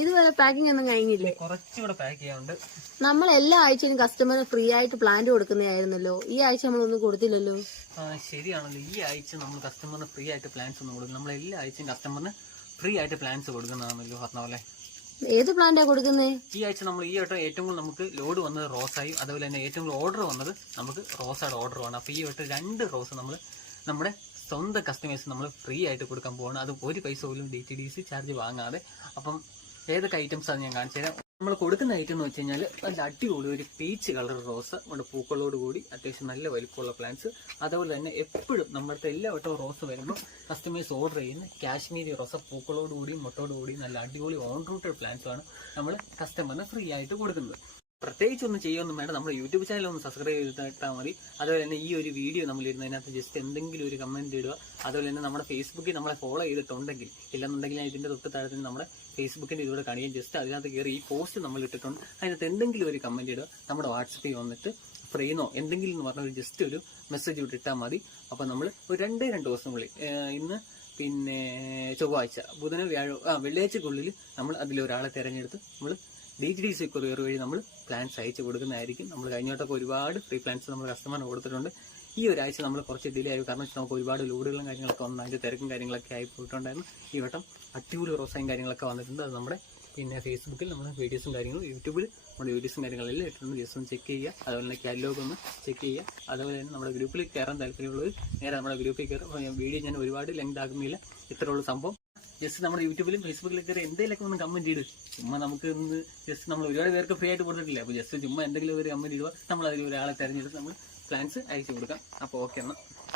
ഇതുവരെ പാക്കിംഗ് ഒന്നും കഴിഞ്ഞില്ലേ? കുറച്ചുകൂടെ പാക്ക് ചെയ്യാനുണ്ട്. നമ്മൾ എല്ലാ ആഴ്ചയും കസ്റ്റമറിന് ഫ്രീ ആയിട്ട് പ്ലാന്റ് കൊടുക്കുന്നതായിരുന്നല്ലോ, ഈ ആഴ്ച നമ്മളൊന്നും കൊടുത്തില്ലല്ലോ. ശരിയാണല്ലോ, ഈ ആഴ്ച നമ്മൾ കസ്റ്റമറിന് ഫ്രീ ആയിട്ട് പ്ലാൻസ് ഒന്നും കൊടുക്കും. നമ്മൾ എല്ലാ ആഴ്ചയും കസ്റ്റമറിന് ഫ്രീ ആയിട്ട് പ്ലാൻസ് കൊടുക്കുന്നതാണല്ലോ പറഞ്ഞ പോലെ. ഏത് പ്ലാന്റാ കൊടുക്കുന്നത്? ഈ ആഴ്ച നമ്മൾ ഈ വട്ടം ഏറ്റവും കൂടുതൽ നമുക്ക് ലോഡ് വന്നത് റോസായും, അതുപോലെ തന്നെ ഏറ്റവും കൂടുതൽ ഓർഡർ വന്നത് നമുക്ക് റോസയുടെ ഓർഡറുമാണ്. അപ്പോൾ ഈ വട്ടം 2 റോസ് നമ്മൾ നമ്മുടെ സ്വന്തം കസ്റ്റമേഴ്സ് നമ്മൾ ഫ്രീ ആയിട്ട് കൊടുക്കാൻ പോവാണ്. അത് ഒരു പൈസ പോലും DTDC ചാർജ് വാങ്ങാതെ. അപ്പം ഏതൊക്കെ ഐറ്റംസ് ആണ് ഞാൻ കാണിച്ചു തരാം. നമ്മൾ കൊടുക്കുന്ന ഐറ്റം എന്ന് വെച്ച് കഴിഞ്ഞാൽ നല്ല അടിപൊളി ഒരു പീച്ച് കളർ റോസ്, നമ്മുടെ പൂക്കളോട് കൂടി അത്യാവശ്യം നല്ല വലിപ്പമുള്ള പ്ലാന്റ്സ്. അതുപോലെ തന്നെ എപ്പോഴും നമ്മുടെ എല്ലാ വട്ടവും റോസ് വരുമ്പോൾ കസ്റ്റമേഴ്സ് ഓർഡർ ചെയ്യുന്ന കാശ്മീരി റോസ പൂക്കളോട് കൂടി മുട്ടോട് കൂടി നല്ല അടിപൊളി ഓൺ റൂട്ടഡ് പ്ലാന്റ്സുമാണ് നമ്മൾ കസ്റ്റമറിന് ഫ്രീ ആയിട്ട് കൊടുക്കുന്നത്. പ്രത്യേകിച്ച് ഒന്നും ചെയ്യുമൊന്നും വേണ്ട, നമ്മുടെ യൂട്യൂബ് ചാനൽ ഒന്ന് സബ്സ്ക്രൈബ് ചെയ്തിട്ടാൽ മതി. അതുപോലെ തന്നെ ഈ ഒരു വീഡിയോ നമ്മൾ ഇരുന്നതിനകത്ത് ജസ്റ്റ് എന്തെങ്കിലും ഒരു കമന്റ് ഇടുക. അതുപോലെ തന്നെ നമ്മുടെ ഫേസ്ബുക്കിൽ നമ്മളെ ഫോളോ ചെയ്തിട്ടുണ്ടെങ്കിൽ, ഇല്ലെന്നുണ്ടെങ്കിൽ ഞാൻ ഇതിന്റെ തൊട്ട് താഴെ നമ്മുടെ ഫേസ്ബുക്കിന്റെ ഇതിലൂടെ കാണിക്കാൻ ജസ്റ്റ് അതിനകത്ത് കയറി ഈ പോസ്റ്റ് നമ്മൾ ഇട്ടിട്ടുണ്ട്, അതിനകത്ത് എന്തെങ്കിലും ഒരു കമന്റ് ഇടുക. നമ്മുടെ വാട്സപ്പിൽ വന്നിട്ട് ഫ്രീന്നോ എന്തെങ്കിലും എന്ന് പറഞ്ഞ ജസ്റ്റ് ഒരു മെസ്സേജ് ഇട്ടിട്ടാൽ മതി. അപ്പം നമ്മൾ ഒരു 2 ദിവസത്തിനുള്ളിൽ, ഇന്ന് പിന്നെ ചൊവ്വാഴ്ച, ബുധനോ വെള്ളിയാഴ്ചക്കുള്ളിൽ നമ്മൾ അതിലൊരാളെ തിരഞ്ഞെടുത്ത് നമ്മൾ DTDC കൊറിയർ വഴി നമ്മൾ പ്ലാൻസ് അയച്ചു കൊടുക്കുന്നതായിരിക്കും. നമ്മൾ കഴിഞ്ഞോട്ടൊക്കെ ഒരുപാട് ഫ്രീ പ്ലാൻസ് നമ്മൾ കസ്റ്റമറിന് കൊടുത്തിട്ടുണ്ട്. ഈ ഒരാഴ്ച നമ്മൾ കുറച്ച് ഡിലേ ആയി, കാരണം വെച്ചാൽ നമുക്ക് ഒരുപാട് ലോഡുകളും കാര്യങ്ങളൊക്കെ വന്നു, അതിൻ്റെ തിരക്കും കാര്യങ്ങളൊക്കെ ആയി പോയിട്ടുണ്ടായിരുന്നു. ഈ വട്ടം അടിപൊളി റോസയും കാര്യങ്ങളൊക്കെ വന്നിട്ടുണ്ട്. അത് നമ്മുടെ പിന്നെ ഫേസ്ബുക്കിൽ നമ്മുടെ വീഡിയോസും കാര്യങ്ങളും, യൂട്യൂബിൽ നമ്മുടെ വീഡിയോസും കാര്യങ്ങളെല്ലാം ഇട്ടിട്ടുണ്ട്. ജസ്റ്റ് ഒന്ന് ചെക്ക് ചെയ്യുക. അതുപോലെ തന്നെ കാറ്റലോഗ് ഒന്ന് ചെക്ക് ചെയ്യുക. അതുപോലെ തന്നെ നമ്മുടെ ഗ്രൂപ്പിൽ കയറാൻ താല്പര്യമുള്ളവർ നേരെ നമ്മുടെ ഗ്രൂപ്പിൽ കയറും. വീഡിയോ ഞാൻ ഒരുപാട് ലെങ്ത് ആകുന്നില്ല, ഇത്രയുള്ള സംഭവം. ജസ്റ്റ് നമ്മുടെ യൂട്യൂബിലും ഫേസ്ബുക്കിലും കയറി എന്തെങ്കിലുമൊക്കെ ഒന്ന് കമന്റ് ഇടും. ചുമ്മാ നമുക്ക് ഒന്ന് ജസ്റ്റ് നമ്മൾ ഒരുപാട് പേർക്ക് ഫ്രീ ആയിട്ട് കൊടുത്തിട്ടില്ല. അപ്പോൾ ജസ്റ്റ് ചുമ്മാ എന്തെങ്കിലും ഒരു കമന്റ് ഇടുക, നമ്മൾ അതിൽ ഒരാളെ തിരഞ്ഞെടുത്ത് നമ്മൾ പ്ലാൻസ് അയച്ചു കൊടുക്കാം. അപ്പോൾ ഓക്കെ എന്നാൽ.